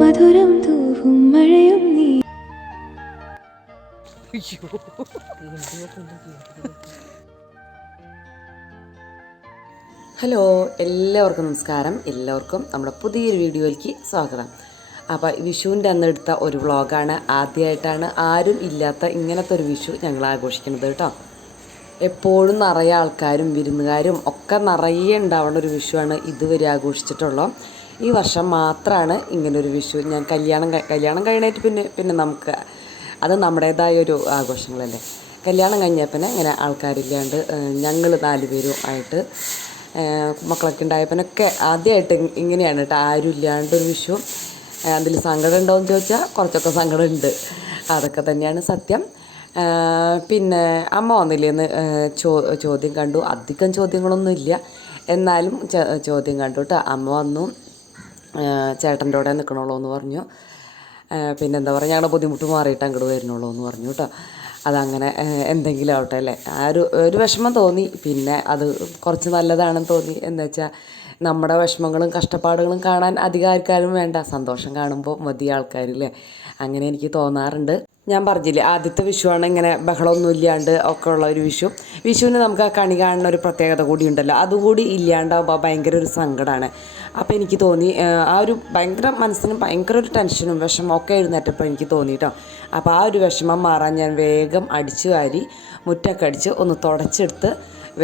മധുരം തൂവും മഴയും നീ. ഹലോ, എല്ലാവർക്കും നമസ്കാരം. എല്ലാവർക്കും നമ്മുടെ പുതിയൊരു വീഡിയോയിലേക്ക് സ്വാഗതം. അപ്പോൾ വിഷുവിൻ്റെ അന്ന് എടുത്ത ഒരു വ്ളോഗാണ്. ആദ്യമായിട്ടാണ് ആരും ഇല്ലാത്ത ഇങ്ങനത്തെ ഒരു വിഷു ഞങ്ങൾ ആഘോഷിക്കുന്നത് കേട്ടോ. എപ്പോഴും നിറയെ ആൾക്കാരും വിരുന്നുകാരും ഒക്കെ നിറയെ ഉണ്ടാവുന്ന ഒരു വിഷുവാണ് ഇതുവരെ ആഘോഷിച്ചിട്ടുള്ളത്. ഈ വർഷം മാത്രമാണ് ഇങ്ങനൊരു വിഷു. ഞാൻ കല്യാണം കഴിഞ്ഞിട്ട് പിന്നെ നമുക്ക് അത് നമ്മുടേതായൊരു ആഘോഷങ്ങളല്ലേ. കല്യാണം കഴിഞ്ഞാൽ പിന്നെ ഇങ്ങനെ ആൾക്കാരില്ലാണ്ട് ഞങ്ങൾ 4 പേരും ആയിട്ട് മക്കളൊക്കെ ഉണ്ടായപ്പോഴൊക്കെ ആദ്യമായിട്ട് ഇങ്ങനെയാണ് കേട്ടോ, ആരും ഇല്ലാണ്ടൊരു വിഷു. അതിൽ സങ്കടം ഉണ്ടോയെന്ന് ചോദിച്ചാൽ കുറച്ചൊക്കെ സങ്കടമുണ്ട്, അതൊക്കെ തന്നെയാണ് സത്യം. പിന്നെ അമ്മ വന്നില്ലേന്ന് ചോദ്യം കണ്ടു. അധികം ചോദ്യങ്ങളൊന്നും ഇല്ല, എന്നാലും ചോദ്യം കണ്ടു കേട്ടോ. അമ്മ വന്നു, ചേട്ടൻ്റെ കൂടെ നിൽക്കണുള്ളൂ എന്ന് പറഞ്ഞു. പിന്നെന്താ പറയുക, ഞങ്ങളുടെ ബുദ്ധിമുട്ട് മാറിയിട്ട് അങ്ങോട്ട് വരുന്നുള്ളൂ എന്ന് പറഞ്ഞു കേട്ടോ. അതങ്ങനെ എന്തെങ്കിലും ആവട്ടെ അല്ലേ, ആ ഒരു വിഷമം തോന്നി. പിന്നെ അത് കുറച്ച് നല്ലതാണെന്ന് തോന്നി. എന്ന് വെച്ചാൽ നമ്മുടെ വിഷമങ്ങളും കഷ്ടപ്പാടുകളും കാണാൻ അധികം ആൾക്കാരും വേണ്ട, സന്തോഷം കാണുമ്പോൾ മതി ആൾക്കാരില്ലേ. അങ്ങനെ എനിക്ക് തോന്നാറുണ്ട്. ഞാൻ പറഞ്ഞില്ലേ, ആദ്യത്തെ വിഷുവാണ് ഇങ്ങനെ ബഹളമൊന്നും ഇല്ലാണ്ട് ഒക്കെ ഉള്ള ഒരു വിഷു. വിഷുവിന് നമുക്ക് ആ കണി കാണുന്ന ഒരു പ്രത്യേകത കൂടി ഉണ്ടല്ലോ, അതുകൂടി ഇല്ലാണ്ടാവുമ്പോൾ ഭയങ്കര ഒരു സങ്കടമാണ്. അപ്പോൾ എനിക്ക് തോന്നി, ആ ഒരു ഭയങ്കര മനസ്സിന് ഭയങ്കര ഒരു ടെൻഷനും വിഷമം ഒക്കെ എഴുന്നേറ്റപ്പോൾ എനിക്ക് തോന്നി കേട്ടോ. അപ്പോൾ ആ ഒരു വിഷമം മാറാൻ ഞാൻ വേഗം അടിച്ചു വാരി മുറ്റൊക്കെ അടിച്ച് ഒന്ന് തുടച്ചെടുത്ത്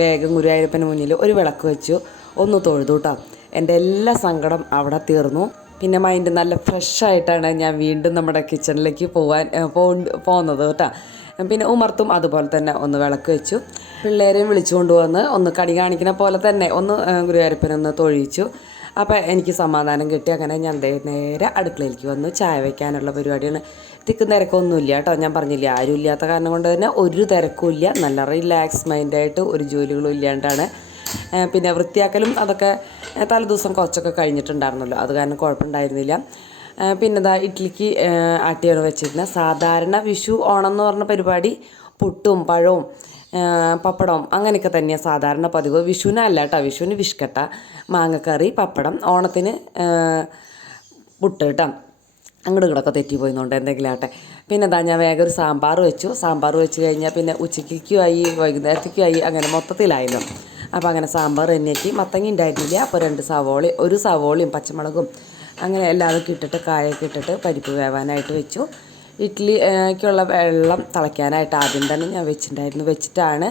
വേഗം ഗുരുവായൂരപ്പന് മുന്നിൽ ഒരു വിളക്ക് വെച്ചു, ഒന്ന് തൊഴുതു കേട്ടോ. എൻ്റെ എല്ലാ സങ്കടം അവിടെ തീർന്നു. പിന്നെ മൈൻഡ് നല്ല ഫ്രഷായിട്ടാണ് ഞാൻ വീണ്ടും നമ്മുടെ കിച്ചണിലേക്ക് പോകുന്നത് കേട്ടോ. പിന്നെ ഉമർത്തും അതുപോലെ തന്നെ ഒന്ന് വിളക്ക് വെച്ചു, പിള്ളേരെയും വിളിച്ചു കൊണ്ടുവന്ന് ഒന്ന് കണി കാണിക്കുന്ന പോലെ തന്നെ ഒന്ന് ഗുരുവായൂരപ്പനൊന്ന് തൊഴിച്ചു. അപ്പോൾ എനിക്ക് സമാധാനം കിട്ടി. അങ്ങനെ ഞാൻ നേരെ അടുക്കളയിലേക്ക് വന്നു. ചായ വയ്ക്കാനുള്ള പരിപാടിയാണ്. തിക്കും തിരക്കൊന്നുമില്ല കേട്ടോ. ഞാൻ പറഞ്ഞില്ല, ആരും ഇല്ലാത്ത കാരണം കൊണ്ട് തന്നെ ഒരു തിരക്കും ഇല്ല. നല്ല റിലാക്സ് മൈൻഡായിട്ട് ഒരു ജോലികളും ഇല്ലാണ്ടാണ്. പിന്നെ വൃത്തിയാക്കലും അതൊക്കെ തലേദിവസം കുറച്ചൊക്കെ കഴിഞ്ഞിട്ടുണ്ടായിരുന്നല്ലോ, അത് കാരണം കുഴപ്പമുണ്ടായിരുന്നില്ല. പിന്നെ ഇതാ ഇഡ്ഡലിക്ക് ആട്ടിയാണ് വെച്ചിരുന്നത്. സാധാരണ വിഷു ഓണം എന്ന് പറഞ്ഞ പരിപാടി പുട്ടും പഴവും പപ്പടം അങ്ങനെയൊക്കെ തന്നെയാണ് സാധാരണ പതിവ്. വിഷുവിനല്ല കേട്ടോ, വിഷുവിന് വിഷ്കട്ട, മാങ്ങക്കറി, പപ്പടം. ഓണത്തിന് പുട്ട് കേട്ടോ. അങ്ങോട്ട് ഇങ്ങോട്ടൊക്കെ തെറ്റിപ്പോയിന്നുണ്ട് എന്തെങ്കിലും ആട്ടെ. പിന്നെ എന്താ, ഞാൻ വേഗം ഒരു സാമ്പാർ വെച്ചു. സാമ്പാർ വെച്ച് കഴിഞ്ഞാൽ പിന്നെ ഉച്ചയ്ക്കുമായി വൈകുന്നേരത്തേക്കുമായി, അങ്ങനെ മൊത്തത്തിലായല്ലോ. അപ്പോൾ അങ്ങനെ സാമ്പാർ തന്നെയാക്കി. മത്തങ്ങ ഉണ്ടായിരുന്നില്ല, അപ്പോൾ ഒരു സവോളയും പച്ചമുളകും അങ്ങനെ എല്ലാവർക്കും ഇട്ടിട്ട് കായൊക്കെ ഇട്ടിട്ട് പരിപ്പ് വേവാനായിട്ട് വെച്ചു. ഇഡ്ഡലിക്കുള്ള വെള്ളം തിളയ്ക്കാനായിട്ട് ആദ്യം തന്നെ ഞാൻ വെച്ചിട്ടാണ്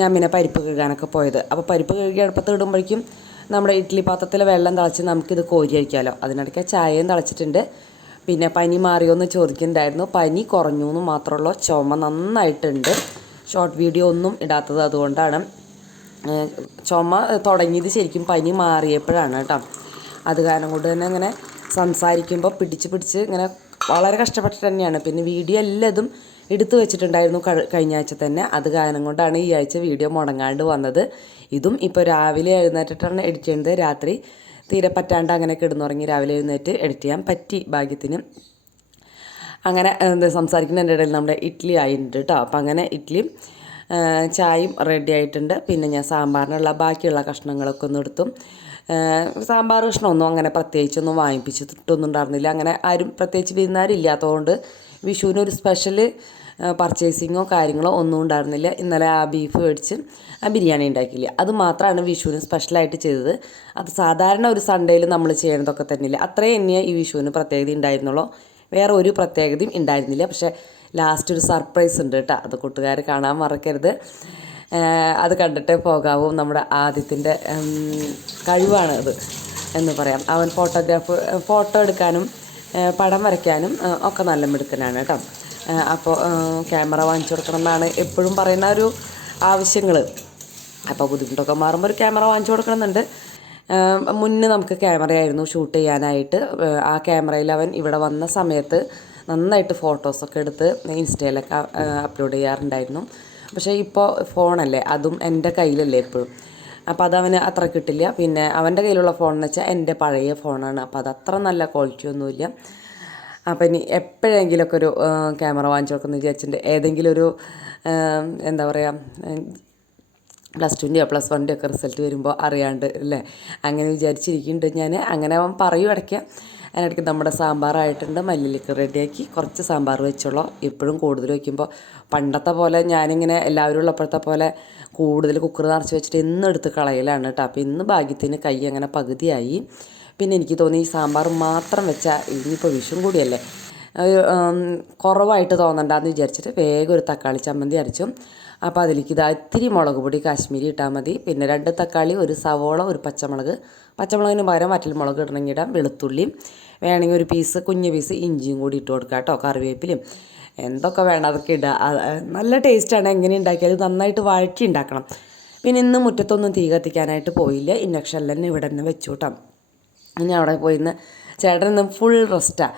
ഞാൻ പിന്നെ പരിപ്പ് കഴുകാനൊക്കെ പോയത്. അപ്പോൾ പരിപ്പ് കഴുകി അടുപ്പത്ത് ഇടുമ്പോഴേക്കും നമ്മുടെ ഇഡ്ഡലി പാത്രത്തിലെ വെള്ളം തിളച്ച് നമുക്കിത് കോരി അടിക്കാമല്ലോ. അതിനിടയ്ക്ക് ചായയും തിളച്ചിട്ടുണ്ട്. പിന്നെ പനി മാറിയോന്ന് ചോദിക്കുന്നുണ്ടായിരുന്നു. പനി കുറഞ്ഞു എന്ന് മാത്രമുള്ളൂ, ചുമ നന്നായിട്ടുണ്ട്. ഷോർട്ട് വീഡിയോ ഒന്നും ഇടാത്തത് അതുകൊണ്ടാണ്. ചുമ തുടങ്ങിയത് ശരിക്കും പനി മാറിയപ്പോഴാണ് കേട്ടോ. അത് കാരണം കൊണ്ട് തന്നെ അങ്ങനെ സംസാരിക്കുമ്പോൾ പിടിച്ച് ഇങ്ങനെ വളരെ കഷ്ടപ്പെട്ടിട്ട് തന്നെയാണ്. പിന്നെ വീഡിയോ എല്ലാതും എടുത്തു വെച്ചിട്ടുണ്ടായിരുന്നു കഴിഞ്ഞ ആഴ്ച തന്നെ. അത് കാരണം കൊണ്ടാണ് ഈ ആഴ്ച വീഡിയോ മുടങ്ങാണ്ട് വന്നത്. ഇതും ഇപ്പോൾ രാവിലെ എഴുന്നേറ്റിട്ടാണ് എഡിറ്റ് ചെയ്യുന്നത്. രാത്രി തീരെ പറ്റാണ്ട് അങ്ങനെ കിടന്നുറങ്ങി രാവിലെ എഴുന്നേറ്റ് എഡിറ്റ് ചെയ്യാൻ പറ്റി ഭാഗ്യത്തിന്. അങ്ങനെ സംസാരിക്കുന്നതിൻ്റെ ഇടയിൽ നമ്മുടെ ഇഡ്ഡലി ആയിട്ടുണ്ട് കേട്ടോ. അപ്പം അങ്ങനെ ഇഡ്ഡലിയും ചായയും റെഡി ആയിട്ടുണ്ട്. പിന്നെ ഞാൻ സാമ്പാറിനുള്ള ബാക്കിയുള്ള കഷ്ണങ്ങളൊക്കെ ഒന്ന് എടുത്തു. സാമ്പാർ കഷ്ണമൊന്നും അങ്ങനെ പ്രത്യേകിച്ചൊന്നും വാങ്ങിപ്പിച്ചിട്ടൊന്നും ഉണ്ടായിരുന്നില്ല. അങ്ങനെ ആരും പ്രത്യേകിച്ച് വിരുന്നാരില്ലാത്തതുകൊണ്ട് വിഷുവിനൊരു സ്പെഷ്യൽ പർച്ചേസിങ്ങോ കാര്യങ്ങളോ ഒന്നും ഉണ്ടായിരുന്നില്ല. ഇന്നലെ ആ ബീഫ് മേടിച്ച് ബിരിയാണി ഉണ്ടാക്കിയില്ല, അത് മാത്രമാണ് വിഷുവിന് സ്പെഷ്യലായിട്ട് ചെയ്തത്. അത് സാധാരണ ഒരു സൺഡേയിൽ നമ്മൾ ചെയ്യണതൊക്കെ തന്നെയില്ല, അത്രയും തന്നെയാണ് ഈ വിഷുവിന് പ്രത്യേകത ഉണ്ടായിരുന്നുള്ളൂ. വേറെ ഒരു പ്രത്യേകതയും ഉണ്ടായിരുന്നില്ല. പക്ഷേ ലാസ്റ്റ് ഒരു സർപ്രൈസ് ഉണ്ട് കേട്ടോ, അത് കൂട്ടുകാർ കാണാൻ മറക്കരുത്. അത് കണ്ടിട്ടേ പോകാവൂ. നമ്മുടെ ആദിത്യൻ്റെ കഴിവാണ് അത് എന്ന് പറയാം. അവൻ ഫോട്ടോ എടുക്കാനും പടം വരയ്ക്കാനും ഒക്കെ നല്ല മിടുക്കനാണ് കേട്ടോ. അപ്പോൾ ക്യാമറ വാങ്ങിച്ചു കൊടുക്കണം എന്നാണ് എപ്പോഴും പറയുന്ന ഒരു ആവശ്യങ്ങൾ. അപ്പോൾ ബുദ്ധിമുട്ടൊക്കെ മാറുമ്പോൾ ഒരു ക്യാമറ വാങ്ങിച്ചു കൊടുക്കണമെന്നുണ്ട്. മുന്നേ നമുക്ക് ക്യാമറയായിരുന്നു ഷൂട്ട് ചെയ്യാനായിട്ട്. ആ ക്യാമറയിൽ അവൻ ഇവിടെ വന്ന സമയത്ത് നന്നായിട്ട് ഫോട്ടോസൊക്കെ എടുത്ത് ഇൻസ്റ്റയിലൊക്കെ അപ്ലോഡ് ചെയ്യാറുണ്ടായിരുന്നു. പക്ഷേ ഇപ്പോൾ ഫോണല്ലേ, അതും എൻ്റെ കയ്യിലല്ലേ എപ്പോഴും. അപ്പോൾ അതവന് അത്ര കിട്ടില്ല. പിന്നെ അവൻ്റെ കയ്യിലുള്ള ഫോണെന്ന് വെച്ചാൽ എൻ്റെ പഴയ ഫോണാണ്, അപ്പോൾ അത് അത്ര നല്ല ക്വാളിറ്റി ഒന്നുമില്ല. അപ്പോൾ ഇനി എപ്പോഴെങ്കിലുമൊക്കെ ഒരു ക്യാമറ വാങ്ങിച്ചു കൊടുക്കുമെന്ന് വിചാരിച്ചിട്ടുണ്ട്. ഏതെങ്കിലും ഒരു എന്താ പറയുക, +2ൻ്റെയോ +1ൻ്റെയോ ഒക്കെ റിസൾട്ട് വരുമ്പോൾ അറിയാണ്ട് അല്ലേ, അങ്ങനെ വിചാരിച്ചിരിക്കുന്നുണ്ട് ഞാൻ. അങ്ങനെ അവൻ പറയും ഇടയ്ക്ക്. അതിനിടയ്ക്ക് നമ്മുടെ സാമ്പാറായിട്ടുണ്ട്, മല്ലിയിലൊക്കെ റെഡിയാക്കി കുറച്ച് സാമ്പാർ വെച്ചോളൂ. എപ്പോഴും കൂടുതൽ വയ്ക്കുമ്പോൾ പണ്ടത്തെ പോലെ ഞാനിങ്ങനെ എല്ലാവരും ഉള്ളപ്പോഴത്തെ പോലെ കൂടുതൽ കുക്കർ നിറച്ച് വെച്ചിട്ട് എന്നും എടുത്ത് കളയലാണ് കേട്ടോ. അപ്പോൾ ഇന്ന് ഭാഗ്യത്തിന് കൈ അങ്ങനെ പകുതിയായി. പിന്നെ എനിക്ക് തോന്നി ഈ സാമ്പാർ മാത്രം വെച്ചാൽ ഇനിയിപ്പോൾ വിഷും കൂടിയല്ലേ, കുറവായിട്ട് തോന്നണ്ടെന്ന് വിചാരിച്ചിട്ട് വേഗം ഒരു തക്കാളി ചമ്മന്തി അരച്ചു. അപ്പോൾ അതിലേക്ക് ഇത്തിരി മുളക് പൊടി കാശ്മീരി ഇട്ടാൽ മതി. പിന്നെ 2 തക്കാളി, ഒരു സവോള, ഒരു പച്ചമുളകിന് പകരം വറ്റൽ മുളക് ഇടണമെങ്കിൽ ഇടാം. വെളുത്തുള്ളിയും വേണമെങ്കിൽ ഒരു കുഞ്ഞ് പീസ് ഇഞ്ചിയും കൂടി ഇട്ട് കൊടുക്കുക കേട്ടോ. കറിവേപ്പിലും എന്തൊക്കെ വേണം അതൊക്കെ ഇടുക. നല്ല ടേസ്റ്റാണ്. എങ്ങനെ ഉണ്ടാക്കിയാലും നന്നായിട്ട് വഴറ്റി ഉണ്ടാക്കണം. പിന്നെ ഇന്ന് മുറ്റത്തൊന്നും തീ കത്തിക്കാനായിട്ട് പോയില്ല. ഇൻഡക്ഷനിൽ തന്നെ ഇവിടെ തന്നെ വെച്ചു കേട്ടോ. ഇനി അവിടെ പോയിന്ന് ചേട്ടൻ ഫുൾ റെസ്റ്റാണ്.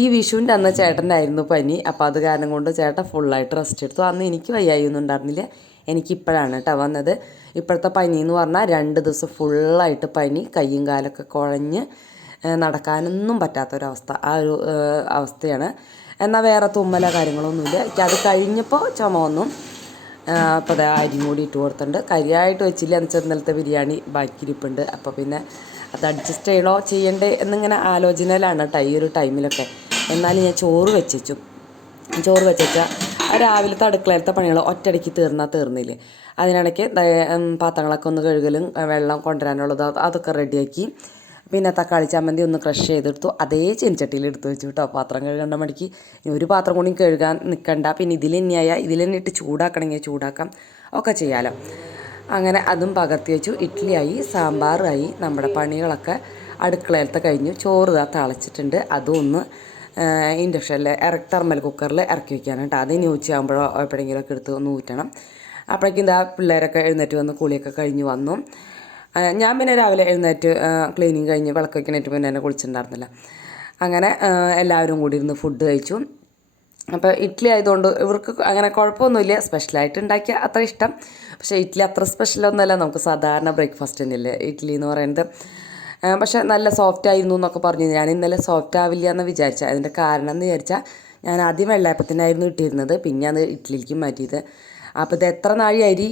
ഈ വിഷുവിൻ്റെ അന്ന് ചേട്ടനായിരുന്നു പനി. അപ്പോൾ അത് കാരണം കൊണ്ട് ചേട്ടൻ ഫുള്ളായിട്ട് റെസ്റ്റ് എടുത്തു. അന്ന് എനിക്ക് വയ്യായൊന്നും ഉണ്ടായിരുന്നില്ല. എനിക്കിപ്പോഴാണ് കേട്ടോ വന്നത്. ഇപ്പോഴത്തെ പനി എന്ന് പറഞ്ഞാൽ 2 ദിവസം ഫുള്ളായിട്ട് പനി, കയ്യും കാലൊക്കെ കുഴഞ്ഞ് നടക്കാനൊന്നും പറ്റാത്തൊരവസ്ഥ. ആ ഒരു അവസ്ഥയാണ്. എന്നാൽ വേറെ തുമ്മല കാര്യങ്ങളൊന്നുമില്ല. അത് കഴിഞ്ഞപ്പോൾ ചുമ വന്നു. അപ്പോൾ അത് അരിയും കൂടി ഇട്ട് കൊടുത്തിട്ടുണ്ട്. കരിയായിട്ട് വെച്ചില്ല എന്ന് വെച്ചാൽ ഇന്നലത്തെ ബിരിയാണി ബാക്കിയിരിപ്പുണ്ട്. അപ്പോൾ പിന്നെ അത് അഡ്ജസ്റ്റ് ചെയ്യണ്ടേ എന്നിങ്ങനെ ആലോചനയിലാണ് കേട്ടോ ഈ ഒരു ടൈമിലൊക്കെ. എന്നാലും ഞാൻ ചോറ് വെച്ചു വെച്ചാൽ രാവിലത്തെ അടുക്കളയിലത്തെ പണികൾ ഒറ്റയടിക്ക് തീർന്നില്ലേ. അതിനിടയ്ക്ക് പാത്രങ്ങളൊക്കെ ഒന്ന് കഴുകലും വെള്ളം കൊണ്ടുവരാനുള്ളത് അതൊക്കെ റെഡിയാക്കി. പിന്നെ തക്കാളി ചമ്മന്തി ഒന്ന് ക്രഷ് ചെയ്തെടുത്തു. അതേ ചെഞ്ചട്ടിയിൽ എടുത്ത് വെച്ചു കേട്ടോ. പാത്രം കഴുകേണ്ട മടിക്ക് ഒരു പാത്രം കൂടി കഴുകാൻ നിൽക്കണ്ട. പിന്നെ ഇതിൽ തന്നെ ഇട്ട് ചൂടാക്കണമെങ്കിൽ ചൂടാക്കാം, ഒക്കെ ചെയ്യാമല്ലോ. അങ്ങനെ അതും പകർത്തി വെച്ചു. ഇഡ്ഡലിയായി, സാമ്പാറായി, നമ്മുടെ പണികളൊക്കെ അടുക്കളയിലത്തെ കഴിഞ്ഞു. ചോറ് തിളച്ചിട്ടുണ്ട്. അതും ഒന്ന് ഇൻഡക്ഷനിൽ തെർമൽ കുക്കറിൽ ഇറക്കി വയ്ക്കാനാണ് കേട്ടോ. അതിന് ഉച്ചയാകുമ്പോഴോ എപ്പോഴെങ്കിലുമൊക്കെ എടുത്ത് ഒന്ന് ഊറ്റണം. അപ്പോഴേക്കും പിള്ളേരൊക്കെ എഴുന്നേറ്റ് വന്ന് കുളിയൊക്കെ കഴിഞ്ഞ് വന്നു. ഞാൻ പിന്നെ രാവിലെ എഴുന്നേറ്റ് ക്ലീനിങ് കഴിഞ്ഞ് വിളക്ക് വയ്ക്കാനായിട്ട് പിന്നെ എന്നെ കുളിച്ചിട്ടുണ്ടായിരുന്നില്ല. അങ്ങനെ എല്ലാവരും കൂടി ഇരുന്ന് ഫുഡ് കഴിച്ചു. അപ്പോൾ ഇഡ്ഡലി ആയതുകൊണ്ട് ഇവർക്ക് അങ്ങനെ കുഴപ്പമൊന്നുമില്ല. സ്പെഷ്യലായിട്ട് ഉണ്ടാക്കിയ അത്ര ഇഷ്ടം. പക്ഷേ ഇഡ്ഡലി അത്ര സ്പെഷ്യലൊന്നുമല്ല. നമുക്ക് സാധാരണ ബ്രേക്ക്ഫാസ്റ്റ് തന്നെയല്ലേ ഇഡ്ഡലി എന്ന് പറയുന്നത്. പക്ഷേ നല്ല സോഫ്റ്റ് ആയിരുന്നു എന്നൊക്കെ പറഞ്ഞു. ഞാൻ ഇന്നലെ സോഫ്റ്റ് ആവില്ല എന്ന് വിചാരിച്ചാൽ അതിൻ്റെ കാരണം എന്ന് വിചാരിച്ചാൽ ഞാൻ ആദ്യം വെള്ളയപ്പത്തിനായിരുന്നു ഇട്ടിരുന്നത്. പിന്നെ അത് ഇഡ്ഡലിക്ക് മാറ്റിയത്. അപ്പോൾ ഇത് എത്ര നാഴി അരി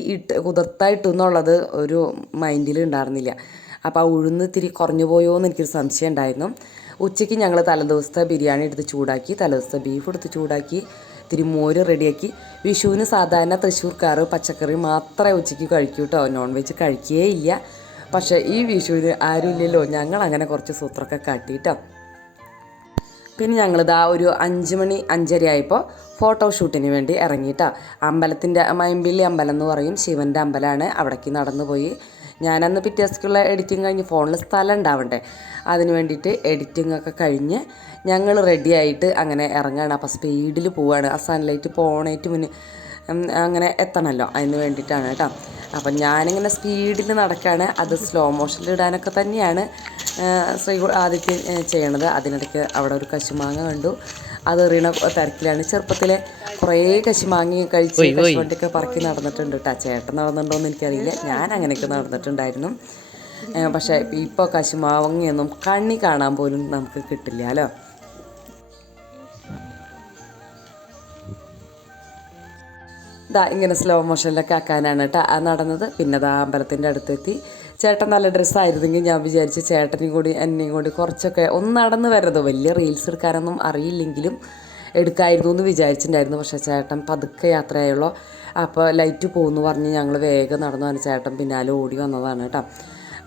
കുതിർത്തായിട്ടെന്നുള്ളത് ഒരു മൈൻഡിൽ ഉണ്ടായിരുന്നില്ല. അപ്പോൾ ആ ഉഴുന്ന് ഇത്തിരി കുറഞ്ഞു പോയോ എന്ന് എനിക്കൊരു സംശയം ഉണ്ടായിരുന്നു. ഉച്ചയ്ക്ക് ഞങ്ങൾ തലേദിവസത്തെ ബിരിയാണി എടുത്ത് ചൂടാക്കി, തലേദിവസത്തെ ബീഫ് എടുത്ത് ചൂടാക്കി, ഇത്തിരി മോര് റെഡിയാക്കി. വിഷുവിന് സാധാരണ തൃശ്ശൂർക്കാർ പച്ചക്കറി മാത്രമേ ഉച്ചയ്ക്ക് കഴിക്കൂ കേട്ടോ, നോൺ വെജ് കഴിക്കുകയേ ഇല്ല. പക്ഷേ ഈ വിഷുവിന് ആരും ഇല്ലല്ലോ, ഞങ്ങൾ അങ്ങനെ കുറച്ച് സൂത്രമൊക്കെ കാട്ടിയിട്ടോ. പിന്നെ ഞങ്ങളിതാ ഒരു 5 മണി 5:30 ആയപ്പോൾ ഫോട്ടോഷൂട്ടിന് വേണ്ടി ഇറങ്ങിയിട്ടോ. അമ്പലത്തിൻ്റെ മൈമ്പിള്ളി അമ്പലം എന്ന് പറയും, ശിവൻ്റെ അമ്പലമാണ്. അവിടേക്ക് നടന്നു പോയി. ഞാനന്ന് പിറ്റേ ദിവസത്തേക്കുള്ള എഡിറ്റിങ് കഴിഞ്ഞ് ഫോണിൽ സ്ഥലം ഉണ്ടാവണ്ടേ, അതിന് വേണ്ടിയിട്ട് എഡിറ്റിംഗ് ഒക്കെ കഴിഞ്ഞ് ഞങ്ങൾ റെഡി ആയിട്ട് അങ്ങനെ ഇറങ്ങുകയാണ്. അപ്പോൾ സ്പീഡിൽ പോവുകയാണ്. ആ സൺലൈറ്റ് പോണേറ്റ് മുന്നേ അങ്ങനെ എത്തണമല്ലോ, അതിന് വേണ്ടിയിട്ടാണ് കേട്ടോ. അപ്പം ഞാനിങ്ങനെ സ്പീഡിൽ നടക്കുകയാണ്. അത് സ്ലോ മോഷനിൽ ഇടാനൊക്കെ തന്നെയാണ് ആദിത്യം ചെയ്യണത്. അതിനിടയ്ക്ക് അവിടെ ഒരു കശുമാങ്ങ കണ്ടു. അത് എറിയണ തിരക്കിലാണ്. ചെറുപ്പത്തിലെ കുറേ കശുമാങ്ങ കഴിച്ച് കശുവണ്ടിയൊക്കെ പറക്കി നടന്നിട്ടുണ്ട് കേട്ടോ. ചേട്ടൻ നടന്നിട്ടുണ്ടോ എന്ന് എനിക്കറിയില്ല. ഞാൻ അങ്ങനെയൊക്കെ നടന്നിട്ടുണ്ടായിരുന്നു. പക്ഷേ ഇപ്പോൾ കശുമാങ്ങയൊന്നും കണ്ണി കാണാൻ പോലും നമുക്ക് കിട്ടില്ലല്ലോ. ഇങ്ങനെ സ്ലോ മോഷനിലൊക്കെ ആക്കാനാണ് കേട്ടോ നടന്നത്. പിന്നെ അമ്പലത്തിൻ്റെ അടുത്തെത്തി. ചേട്ടൻ നല്ല ഡ്രസ്സായിരുന്നെങ്കിൽ ഞാൻ വിചാരിച്ച് ചേട്ടനെയും കൂടി എന്നെയും കൂടി കുറച്ചൊക്കെ ഒന്ന് നടന്ന് വരുന്നത്. വലിയ റീൽസ് എടുക്കാനൊന്നും അറിയില്ലെങ്കിലും എടുക്കായിരുന്നു എന്ന് വിചാരിച്ചിട്ടുണ്ടായിരുന്നു. പക്ഷേ ചേട്ടൻ പതുക്കെ യാത്രയായുള്ളൂ. അപ്പോൾ ലൈറ്റ് പോകുമെന്ന് പറഞ്ഞ് ഞങ്ങൾ വേഗം നടന്നു വന്ന് ചേട്ടൻ പിന്നാലെ ഓടി വന്നതാണ് കേട്ടോ.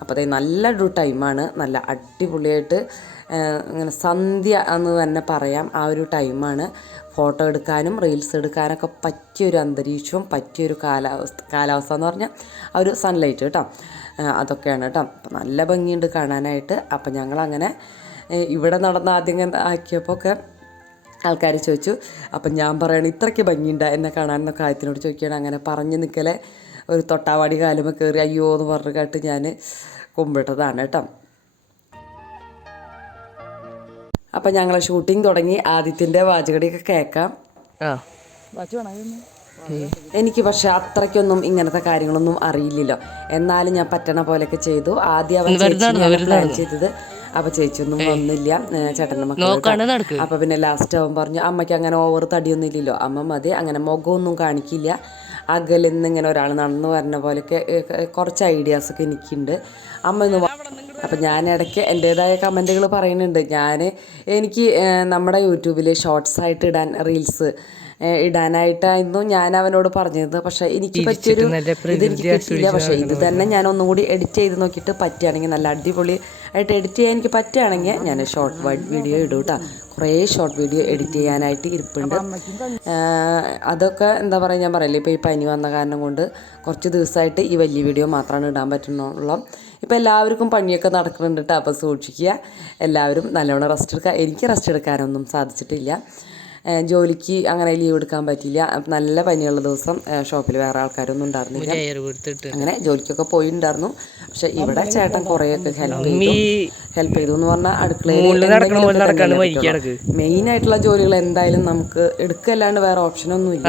അപ്പോൾ അതേ നല്ലൊരു ടൈമാണ്. നല്ല അടിപൊളിയായിട്ട് ഇങ്ങനെ സന്ധ്യ എന്ന് തന്നെ പറയാം. ആ ഒരു ടൈമാണ്. ഫോട്ടോ എടുക്കാനും റീൽസ് എടുക്കാനൊക്കെ പറ്റിയൊരു അന്തരീക്ഷവും പറ്റിയൊരു കാലാവസ്ഥ എന്ന് പറഞ്ഞാൽ ആ ഒരു സൺലൈറ്റ് കേട്ടോ, അതൊക്കെയാണ് കേട്ടോ. അപ്പം നല്ല ഭംഗിയുണ്ട് കാണാനായിട്ട്. അപ്പം ഞങ്ങളങ്ങനെ ഇവിടെ നടന്ന് ആദ്യം ആക്കിയപ്പോൾ ഒക്കെ ആൾക്കാർ ചോദിച്ചു. അപ്പം ഞാൻ പറയണം ഇത്രയ്ക്ക് ഭംഗിയുണ്ട് എന്നെ കാണാനെന്നൊക്കെ ആയത്തിനോട് ചോദിക്കുകയാണ്. അങ്ങനെ പറഞ്ഞ് നിൽക്കലെ ഒരു തൊട്ടാവാടി കാലുമൊക്കെ കയറി അയ്യോ എന്ന് പറഞ്ഞു കേട്ട് ഞാൻ കുമ്പിട്ടതാണ് കേട്ടോ. അപ്പം ഞങ്ങൾ ഷൂട്ടിംഗ് തുടങ്ങി. ആദിത്യൻ്റെ വാചകടിയൊക്കെ കേൾക്കാം. എനിക്ക് പക്ഷെ അത്രയ്ക്കൊന്നും ഇങ്ങനത്തെ കാര്യങ്ങളൊന്നും അറിയില്ലല്ലോ. എന്നാലും ഞാൻ പറ്റണ പോലെയൊക്കെ ചെയ്തു. ആദ്യം അവൻ പ്ലാൻ ചെയ്തത്. അപ്പോൾ ചേച്ചിയൊന്നും വന്നില്ല, ചേട്ടൻ്റെ മക്കൾ. അപ്പോൾ പിന്നെ ലാസ്റ്റ് അവൻ പറഞ്ഞു അമ്മയ്ക്ക് അങ്ങനെ ഓവർ തടിയൊന്നും ഇല്ലല്ലോ, അമ്മ മതി, അങ്ങനെ മുഖമൊന്നും കാണിക്കില്ല, അകലിൽ നിന്ന് ഇങ്ങനെ ഒരാൾ നടന്നു വരുന്ന പോലെയൊക്കെ കുറച്ച് ഐഡിയാസൊക്കെ എനിക്കുണ്ട്. അമ്മ ഒന്ന് അപ്പം ഞാൻ ഇടയ്ക്ക് എൻ്റേതായ കമൻറ്റുകൾ പറയുന്നുണ്ട്. എനിക്ക് നമ്മുടെ യൂട്യൂബിൽ ഷോർട്സ് ആയിട്ട് ഇടാൻ റീൽസ് ഇടാനായിട്ടായിരുന്നു ഞാൻ അവനോട് പറഞ്ഞത്. പക്ഷേ എനിക്ക് പറ്റിയൊരു ഇതെനിക്ക് കിട്ടിയില്ല. പക്ഷേ ഇത് തന്നെ ഞാൻ ഒന്നും കൂടി എഡിറ്റ് ചെയ്ത് നോക്കിയിട്ട് പറ്റുകയാണെങ്കിൽ, നല്ല അടിപൊളി ആയിട്ട് എഡിറ്റ് ചെയ്യാൻ എനിക്ക് പറ്റുകയാണെങ്കിൽ ഞാൻ ഷോർട്ട് വീഡിയോ ഇടും കേട്ടോ. കുറേ ഷോർട്ട് വീഡിയോ എഡിറ്റ് ചെയ്യാനായിട്ട് ഇരിപ്പുണ്ട്. അതൊക്കെ എന്താ പറയുക, ഞാൻ പറയില്ലേ, ഇപ്പോൾ ഈ പനി വന്ന കാരണം കൊണ്ട് കുറച്ച് ദിവസമായിട്ട് ഈ വലിയ വീഡിയോ മാത്രമാണ് ഇടാൻ പറ്റുന്നുള്ളൂ. ഇപ്പോൾ എല്ലാവർക്കും പണിയൊക്കെ നടക്കുന്നുണ്ട് കേട്ടോ. അപ്പോൾ സൂക്ഷിക്കുക, എല്ലാവരും നല്ലവണ്ണം റെസ്റ്റ് എടുക്കുക. എനിക്ക് റെസ്റ്റ് എടുക്കാനൊന്നും സാധിച്ചിട്ടില്ല. ജോലിക്ക് അങ്ങനെ ലീവ് എടുക്കാൻ പറ്റില്ല. നല്ല പനിയുള്ള ദിവസം ഷോപ്പിൽ വേറെ ആൾക്കാരൊന്നും ഉണ്ടായിരുന്നില്ല. അങ്ങനെ ജോലിക്കൊക്കെ പോയിട്ടുണ്ടായിരുന്നു. പക്ഷെ ഇവിടെ ചേട്ടൻ കുറേയൊക്കെ ഹെൽപ്പ് ചെയ്തു എന്ന് പറഞ്ഞാൽ അടുക്കളയിൽ മെയിൻ ആയിട്ടുള്ള ജോലികൾ എന്തായാലും നമുക്ക് എടുക്കല്ലാണ്ട് വേറെ ഓപ്ഷനൊന്നും ഇല്ല.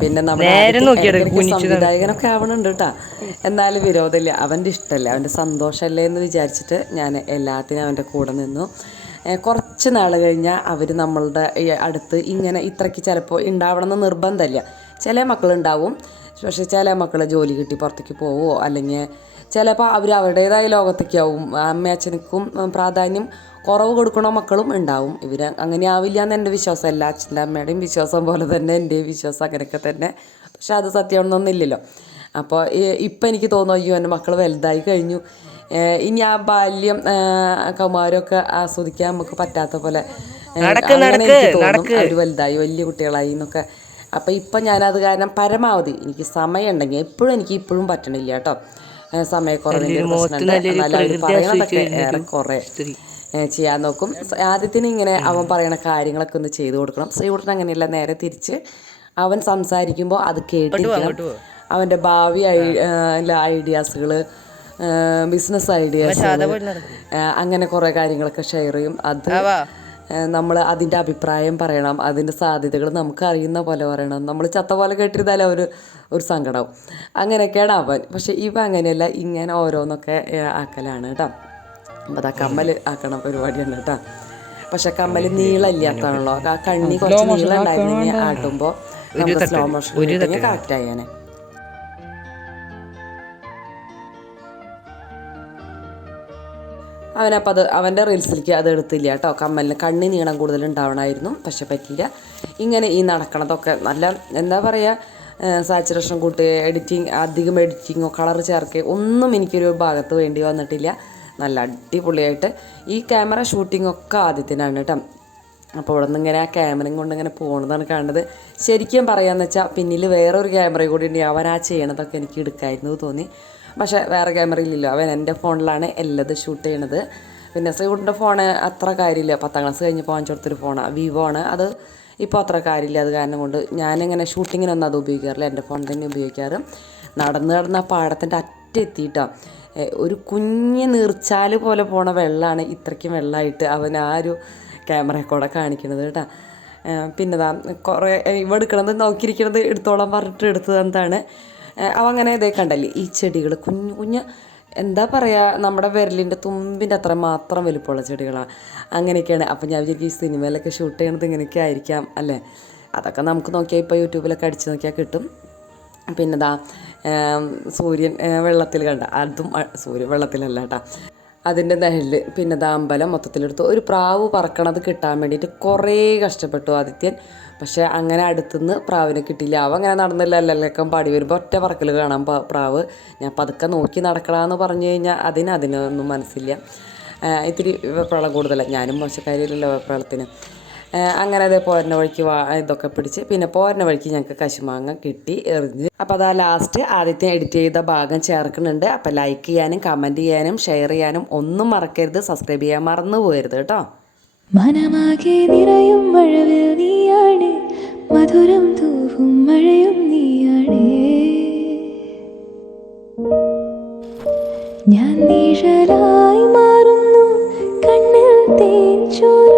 പിന്നെ നമ്മുടെ സംവിധായകനൊക്കെ ആവണുണ്ട് കേട്ടോ. എന്നാലും വിരോധമില്ല, അവൻ്റെ ഇഷ്ടമല്ലേ, അവൻ്റെ സന്തോഷമല്ലേ എന്ന് വിചാരിച്ചിട്ട് ഞാൻ എല്ലാത്തിനും അവൻ്റെ കൂടെ നിന്നു. കുറച്ച് നാൾ കഴിഞ്ഞാൽ അവർ നമ്മളുടെ അടുത്ത് ഇങ്ങനെ ഇത്രയ്ക്ക് ചിലപ്പോൾ ഉണ്ടാവണമെന്ന് നിർബന്ധമില്ല. ചില മക്കളുണ്ടാവും, പക്ഷേ ചില മക്കൾ ജോലി കിട്ടി പുറത്തേക്ക് പോവുമോ, അല്ലെങ്കിൽ ചിലപ്പോൾ അവർ അവരുടേതായ ലോകത്തേക്കാവും. അമ്മയച്ഛനും പ്രാധാന്യം കുറവ് കൊടുക്കണ മക്കളും ഉണ്ടാവും. ഇവർ അങ്ങനെ ആവില്ല എന്ന് എൻ്റെ വിശ്വാസം. എല്ലാ അച്ഛൻ്റെ അമ്മയുടെയും വിശ്വാസം പോലെ തന്നെ എൻ്റെയും വിശ്വാസം അങ്ങനെയൊക്കെ തന്നെ. പക്ഷെ അത് സത്യമാണെന്നൊന്നുമില്ലല്ലോ. അപ്പോൾ ഇപ്പം എനിക്ക് തോന്നുന്നു, അയ്യോ എൻ്റെ മക്കൾ വലുതായി കഴിഞ്ഞു, ഇനി ആ ബാല്യം കൗമാരമൊക്കെ ആസ്വദിക്കാൻ നമുക്ക് പറ്റാത്ത പോലെ അവർ വലുതായി വലിയ കുട്ടികളായി എന്നൊക്കെ. അപ്പം ഇപ്പം ഞാനത് കാരണം പരമാവധി എനിക്ക് സമയം ഉണ്ടെങ്കിൽ ഇപ്പോഴും പറ്റണില്ല കേട്ടോ. സമയക്കുറവിൻ്റെ പ്രശ്നമുണ്ട്. എന്നാലും അവർ പറയണതൊക്കെ ഏറെക്കുറെ ചെയ്യാൻ നോക്കും. ആദ്യത്തിന് ഇങ്ങനെ അവൻ പറയണ കാര്യങ്ങളൊക്കെ ഒന്ന് ചെയ്തു കൊടുക്കണം. ശ്രീകുട്ടൻ അങ്ങനെയല്ല, നേരെ തിരിച്ച് അവൻ സംസാരിക്കുമ്പോൾ അത് കേട്ടിരിക്കണം. അവൻ്റെ ഭാവി ഐഡിയാസുകൾ, ബിസിനസ് ഐഡിയാസ്, അങ്ങനെ കുറേ കാര്യങ്ങളൊക്കെ ഷെയർ ചെയ്യും. അത് നമ്മൾ അതിൻ്റെ അഭിപ്രായം പറയണം, അതിൻ്റെ സാധ്യതകൾ നമുക്ക് അറിയുന്ന പോലെ പറയണം. നമ്മൾ ചത്ത പോലെ കേട്ടിരുന്നാലും ഒരു സങ്കടവും. അങ്ങനെയൊക്കെയാണ് അവൻ. പക്ഷെ ഇവ അങ്ങനെയല്ല, ഇങ്ങനെ ഓരോന്നൊക്കെ ആക്കലാണ് കേട്ടോ. അപ്പോൾ അതാ കമ്മൽ ആക്കണ പരിപാടിയാണ് കേട്ടോ. പക്ഷെ കമ്മൽ നീളമില്ലാത്തതാണല്ലോ. ആ കണ്ണി കുറച്ച് നീളം ഉണ്ടായിരുന്നെങ്കിൽ ആട്ടുമ്പോൾ നമുക്ക് സ്ലോ മോഷൻ കറക്റ്റ് ആയാനെ. അവനപ്പോൾ അവൻ്റെ റീൽസിലേക്ക് അത് എടുത്തില്ല കേട്ടോ. കമ്മലിന് കണ്ണി നീളം കൂടുതൽ ഉണ്ടാവണമായിരുന്നു, പക്ഷെ പറ്റിയില്ല. ഇങ്ങനെ ഈ നടക്കണതൊക്കെ നല്ല എന്താ പറയുക, സാച്ചുറേഷൻ കൂട്ടി അധികം എഡിറ്റിങ്ങോ കളർ ചേർക്കുകയോ ഒന്നും എനിക്കൊരു ഭാഗത്ത് വേണ്ടി വന്നിട്ടില്ല. നല്ല അടിപൊളിയായിട്ട് ഈ ക്യാമറ ഷൂട്ടിങ്ങൊക്കെ ആദ്യത്തിനാണ് കേട്ടോ. അപ്പോൾ ഇവിടെ നിന്ന് ഇങ്ങനെ ആ ക്യാമറയും കൊണ്ട് ഇങ്ങനെ പോകുന്നതാണ് കാണുന്നത്. ശരിക്കും പറയാമെന്ന് വെച്ചാൽ പിന്നിൽ വേറൊരു ക്യാമറ കൂടി ഉണ്ട്. അവൻ ആ ചെയ്യണതൊക്കെ എനിക്ക് എടുക്കായിരുന്നു തോന്നി. പക്ഷേ വേറെ ക്യാമറ ഇല്ലല്ലോ, അവൻ എൻ്റെ ഫോണിലാണ് എല്ലാം ഷൂട്ട് ചെയ്യണത്. പിന്നെ ശ്രീകുട്ടൻ്റെ ഫോണ് അത്ര കാര്യമില്ല, 10ാം ക്ലാസ് കഴിഞ്ഞപ്പോൾ വാങ്ങിച്ചു കൊടുത്തൊരു ഫോണാണ്, വിവോ ആണ്. അത് ഇപ്പോൾ അത്ര കാര്യമില്ല. അത് കാരണം കൊണ്ട് ഞാനിങ്ങനെ ഷൂട്ടിങ്ങിനൊന്നും അത് ഉപയോഗിക്കാറില്ല, എൻ്റെ ഫോൺ തന്നെ ഉപയോഗിക്കാറ്. നടന്ന് ആ പാടത്തിൻ്റെ അറ്റെത്തിയിട്ടാണ് ഒരു കുഞ്ഞ് നീർച്ചാൽ പോലെ പോണ വെള്ളമാണ്. ഇത്രയ്ക്കും വെള്ളമായിട്ട് അവൻ ആ ഒരു ക്യാമറയിൽ കൂടെ കാണിക്കണത് കേട്ടോ. പിന്നെതാ കുറേ ഇവ എടുക്കണത് നോക്കിയിരിക്കണത് എടുത്തോളം പറഞ്ഞിട്ട് എടുത്തത് എന്താണ്, അവ അങ്ങനെ ഇതേ കണ്ടല്ലേ ഈ ചെടികൾ കുഞ്ഞ് എന്താ പറയുക, നമ്മുടെ വിരലിൻ്റെ തുമ്പിൻ്റെ അത്ര മാത്രം വലുപ്പമുള്ള ചെടികളാണ്. അങ്ങനെയൊക്കെയാണ്. അപ്പം ഞാൻ വിചാരിക്കും ഈ സിനിമയിലൊക്കെ ഷൂട്ട് ചെയ്യണത് ഇങ്ങനെയൊക്കെ ആയിരിക്കാം അല്ലേ. അതൊക്കെ നമുക്ക് നോക്കിയാൽ ഇപ്പോൾ യൂട്യൂബിലൊക്കെ അടിച്ച് നോക്കിയാൽ കിട്ടും. പിന്നെതാ സൂര്യൻ വെള്ളത്തിൽ കണ്ട, അതും സൂര്യൻ വെള്ളത്തിലല്ല കേട്ടോ, അതിൻ്റെ നെഴല്. പിന്നെ അമ്പലം മൊത്തത്തിലെടുത്തു. ഒരു പ്രാവ് പറക്കണത് കിട്ടാൻ വേണ്ടിയിട്ട് കുറേ കഷ്ടപ്പെട്ടു ആദിത്യൻ. പക്ഷേ അങ്ങനെ അടുത്തുനിന്ന് പ്രാവിനെ കിട്ടിയില്ല. അവ അങ്ങനെ നടന്നില്ല, എല്ലാം പാടി വരുമ്പോൾ ഒറ്റ പറക്കൽ കാണാം പ്രാവ്. ഞാൻ പതുക്കെ നോക്കി നടക്കണമെന്ന് പറഞ്ഞു കഴിഞ്ഞാൽ അതിനൊന്നും മനസ്സില്ല. ഇത്തിരി വെപ്രാളം കൂടുതലാണ്. ഞാനും മോശക്കാരിയല്ലല്ലോ വെപ്രാളത്തിന്. അങ്ങനെ അതേ പോരുന്ന വഴിക്ക് ഇതൊക്കെ പിടിച്ച് പിന്നെ പോരുന്ന വഴിക്ക് ഞങ്ങൾക്ക് കശുമാങ്ങ കിട്ടി എറിഞ്ഞ്. അപ്പോൾ അതാ ലാസ്റ്റ് ആദ്യത്തെ എഡിറ്റ് ചെയ്ത ഭാഗം ചേർക്കുന്നുണ്ട്. അപ്പോൾ ലൈക്ക് ചെയ്യാനും കമൻറ്റ് ചെയ്യാനും ഷെയർ ചെയ്യാനും ഒന്നും മറക്കരുത്. സബ്സ്ക്രൈബ് ചെയ്യാൻ മറന്നു പോകരുത് കേട്ടോ. മനമാകെ നിറയും മഴവിൽ നീയാണ്, മധുരം തൂവും മഴയും നീയാണ്. ഞാൻ നിഴലായി മാറുന്നു, കണ്ണിൽ തേൻ ചോര